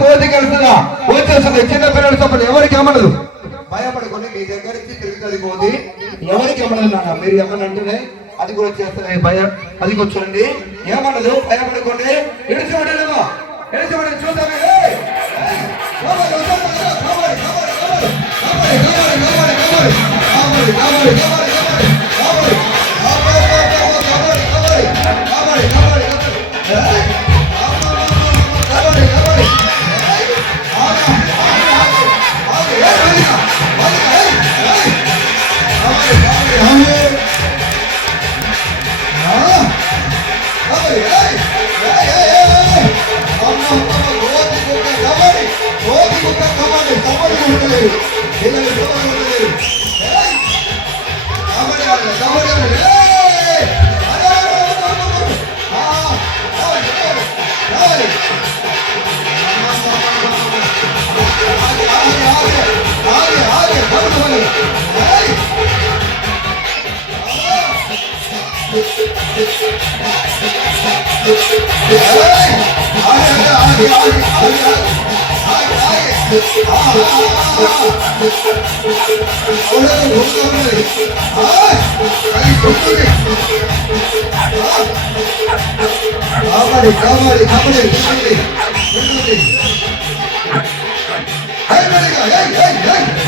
వేరేనా వెళ్తుందా? కోతికి వెళ్తుందా వచ్చేస్తుంది చిన్న పిల్లలు తప్పదు ఎవరికి అమ్మడదు భయపడకుండా మీ దగ్గరికి తిరుగుతుంది కోతి ఎవరికి అమ్మడదు నాన్న మీరు ఏమన్నా అంటేనే అది కూడా చేస్తున్నాయి భయం అది కూడా చూడండి ఏమన్నదు భయపడకండి ఎడిచిపడలేమా ఎడిచిపడి చూద్దామే కావాలి, కావాలి, కావాలి, కావాలి. కావాలి, కావాలి, కావాలి, కావాలి. కావాలి. は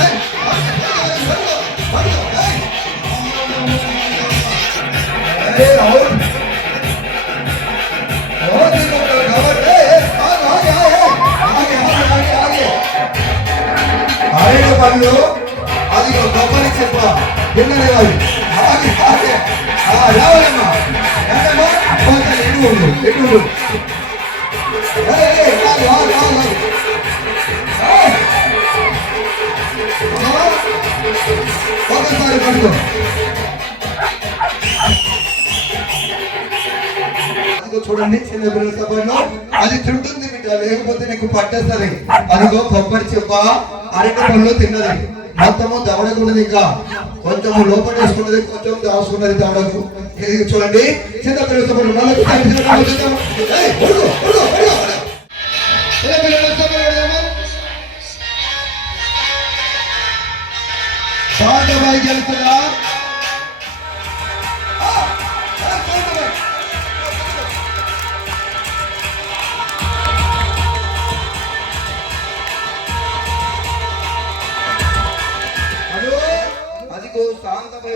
い గిన్నెలు కాదు అలాగే అలాగే అలా రావాలమ్మా ఎంతమ్మా అబ్బాయి ఎటు ఉండు ఎటు ఉండు ఏయ్, ఏయ్, ఆగు, ఒకసారి పడుకో చూడండి చిన్న పిల్లల సభలో. అది తింటుంది బిడ్డ లేకపోతే నీకు పట్టేస్తుంది. అదిగో కొబ్బరి చెప్ప అరటి పళ్ళు తిన్నది. మొత్తము దవడకున్నది ఇంకా. కొంచెం లోపల వేసుకున్నది కొంచెం దాచుకున్నది దవడకు చూడండి చిన్న పాట సభలో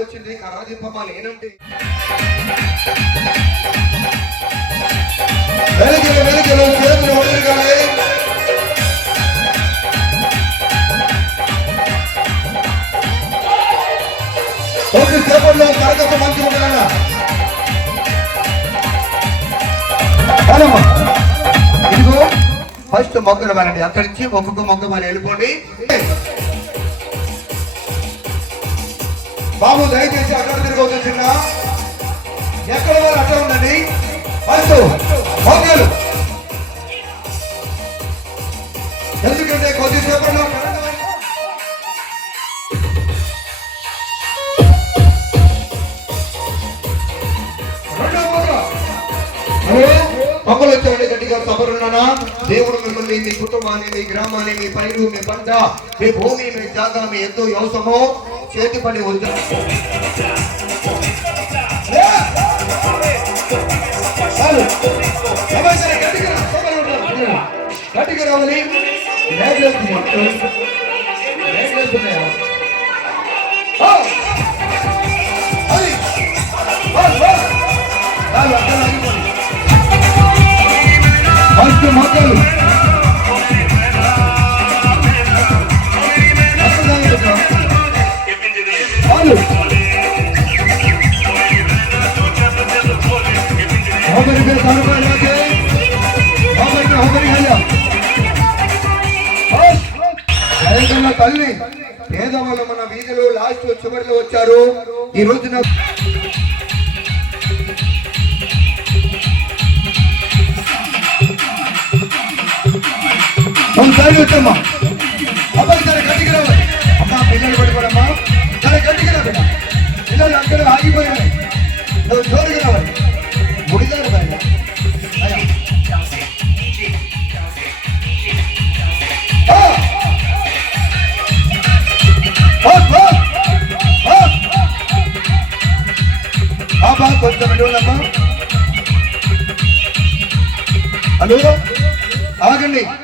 శాంతమై వచ్చింది కర్రదింపమా నేనంటే వెలుగులు చేతులు వదిలిగానే కొద్ది సేపట్లో కరగత మంచి ఉండాలన్నా ఇదిగో ఫస్ట్ మొక్కలు మారండి. అక్కడి నుంచి ఒక్కొక్క మొక్క మరి వెళ్ళిపోండి. బాబు దయచేసి అక్కడ తిరగవద్దు చిన్న. ఎక్కడ వారు అక్కడ ఉండండి. ఫస్ట్ మొక్కలు ఎందుకంటే కొద్దిసేపట్లో కరెంట్ వైర్ గట్టిగా సబరున్నానా దేవుడు మిమ్మల్ని మీ కుటుంబాన్ని మీ గ్రామాన్ని మీ పైరు మీ పంట మీ భూమి మీ జాగా మీ ఎంతో వ్యవసరమో చేతి పని వద్దు గట్టిగా రావాలి. రేడియోస్ మొత్తం. రేడియోస్ మొక్కలు. చాలు. होबरी पे सर पर लगे होबरी पे होबरी खाया జయగల్ల తల్లి పేదవాళ్ళు మన వీధిలో లాస్ట్ చివరిలో వచ్చారు ఈ రోజున ఒకసారి వచ్చమ్మా పిల్లలు అక్కడ ఆగిపోయినాయి నువ్వు జోరుగా రావాలి ముడిదారు పైన బాబా కొంచెం ఎడుగులమ్మా హలో ఆగండి ఆగండి.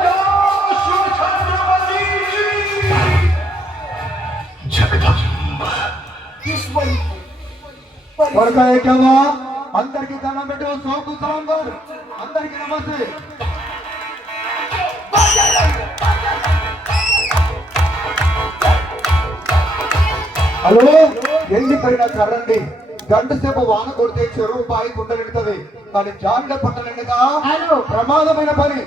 తల్లిదండ్రులారా మీకు అందరికి దండం పెట్టు సోకు సలాం గారు. అందరికి నమస్తే. హలో వెళ్ళిపోయిన కర్రండి గంట సేపు వాన కొడితే చెరువు పాయి కుండలెడుతుంది కానీ జారిన పట్టలేదుగా హలో. ప్రమాదమైన పని.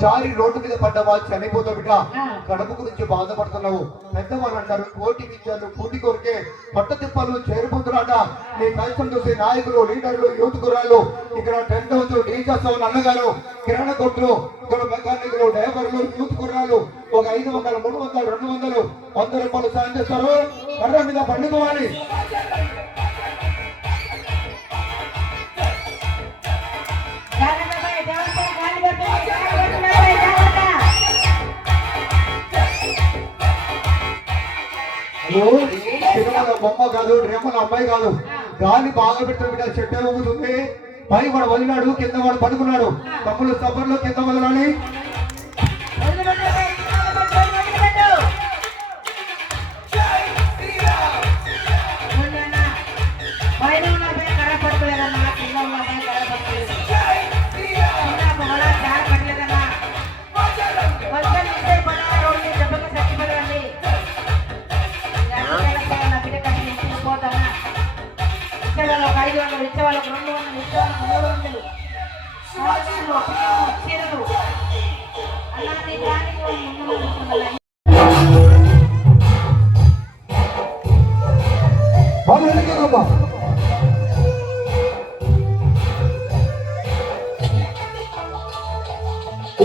జారి రోడ్డు మీద పడ్డవా చనిపోతావు బిడ్డ. ఆ. కడుపు గురించి బాధపడుతున్నావు. పెద్దవాళ్ళు అంటారు కోటి విద్యలు కూటి కొరికే పట్ట తిప్పలు చేరిపోతున్నాడ నీ కష్టం చూసి నాయకులు లీడర్లు యూత్ గురాలు ఇక్కడ టెంట్ హౌస్ డీజే సౌండ్ అన్నగారు. కిరాణా కొట్లు ఇక్కడ మెకానికులు డ్రైవర్లు యూత్ గుర్రాలు ఒక ఐదు వందలు మూడు వందలు రెండు వందలు వంద రూపాయలు సాయం చేస్తారు. కర్ర మీద పండుకోవాలి. హలో సినిమాలో బొమ్మ కాదు నా అమ్మాయి కాదు. గాలి బాగా పెట్టిన బిడ్డ చెట్టు ఊగుతుంది. పై వాడు వదిలాడు కింద వాడు పడుకున్నాడు. తమ్ముడు సబ్బర్లో కింద వదలాలి.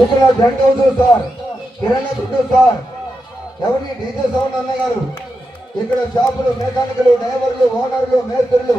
ఇక్కడ టెంట్ హౌస్ సార్ కిరాణా గుడ్డు సార్ ఎవరి డీజే సౌండ్ అన్నగారు ఇక్కడ షాపులు మెకానికలు డ్రైవర్లు ఓనర్లు మేస్త్రులు